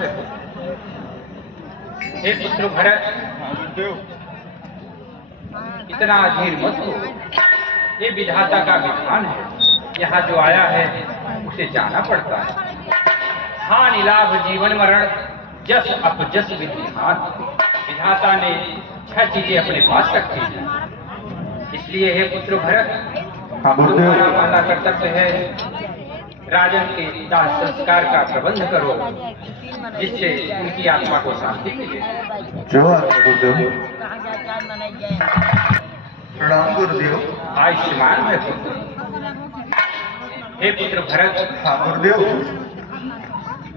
है। हे पुत्र भरत, इतना अधीर मत हो। ये विधाता का विधान है। यहाँ जो आया है उसे जाना पड़ता है। हानि लाभ जीवन मरण जस अपजस विधिहान। विधाता ने 6 चीजें अपने पास रखी हैं। इसलिए हे पुत्र भरत, तुम्हारा पहला कर्तव्य है राजन के दाह संस्कार का प्रबंध करो, जिससे उनकी आत्मा को शांति मिले। प्रणाम गुरुदेव। आयुष्मान है पुत्र। हे पुत्र भरत, गुरुदेव,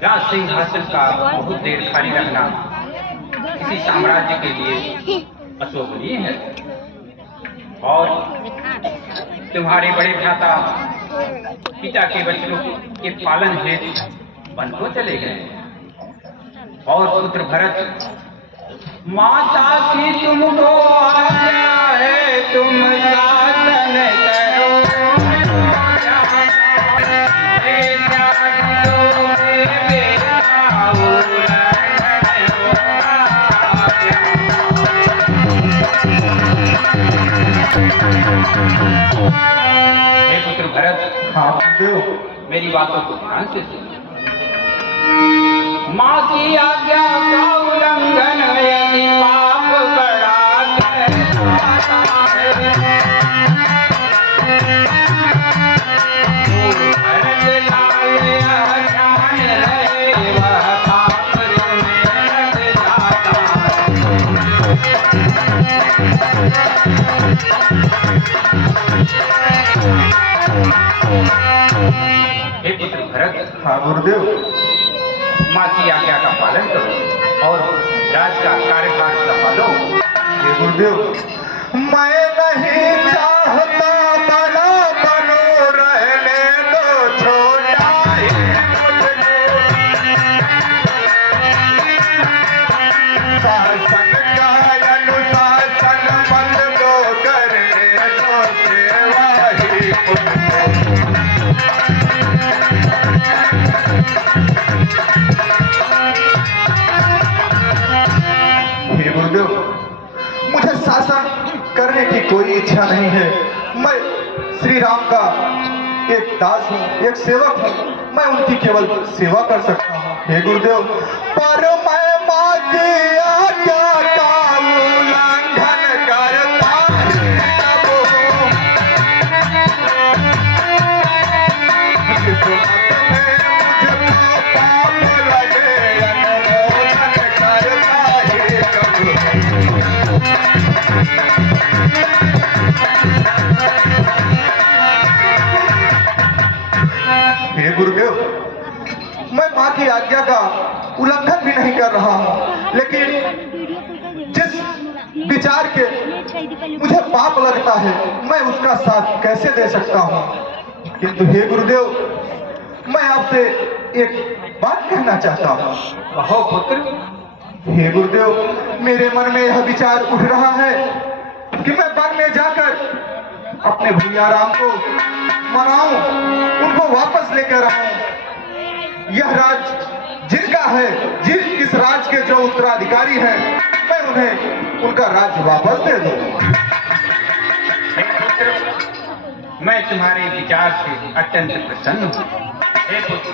राज सिंहासन का बहुत देर खाली रहना किसी साम्राज्य के लिए अशोभनीय है। और तुम्हारे बड़े भ्राता पिता के वचनों के पालन हेतु वन को चले गए। और पुत्र भरत, माता की तुमको आज्ञा है, तुम शासन करो। हे पुत्र भरत, मेरी बातों को ध्यान से सुनो। माँ की आज्ञा का उल्लंघन यदि पाप बड़ा कहलाता है, तो भरत लाल यह ध्यान रहे, वह पाप तुम्हें लग जाता है। हे पुत्र भरत, गुरुदेव, माँ की आज्ञा का पालन करो और राज का कार्यभार संभालो। हे गुरुदेव, मैं नहीं चाहता बड़ा बनो, रहने दो छोटा ही शासन का अनुशासन मत दो, करने दो सेवा ही गुरुदेव, मुझे शासन करने की कोई इच्छा नहीं है। मैं श्री राम का एक दास हूँ, एक सेवक हूँ। मैं उनकी केवल सेवा कर सकता हूँ। हे गुरुदेव, पर मैं माँ की आज्ञा का उल्लंघन करता कब हूँ। किस्मत में मुझको पाप लगे, अनुमोदन करता ही कब हूँ। हे गुरुदेव, मैं माँ की आज्ञा का उल्लंघन भी नहीं कर रहा हूँ, लेकिन जिस विचार के मुझे पाप लगता है, मैं उसका साथ कैसे दे सकता हूँ। किंतु हे गुरुदेव, मैं आपसे एक बात कहना चाहता हूँ। कहो पुत्र। हे गुरुदेव, मेरे मन में यह विचार उठ रहा है कि मैं वन में जाकर अपने भैया राम को मनाऊं, उनको वापस लेकर आऊं। यह राज जिनका है, इस राज के जो उत्तराधिकारी हैं, मैं उन्हें उनका राज्य वापस दे दूं। मैं तुम्हारे विचार से अत्यंत प्रसन्न हूँ। हे पुत्र,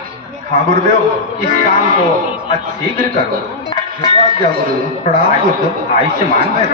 हाँ गुरुदेव, इस काम को अतिशीघ्र करो। क्या गुरुदेव, प्रणाम गुरुदेव। आयुष्मान है।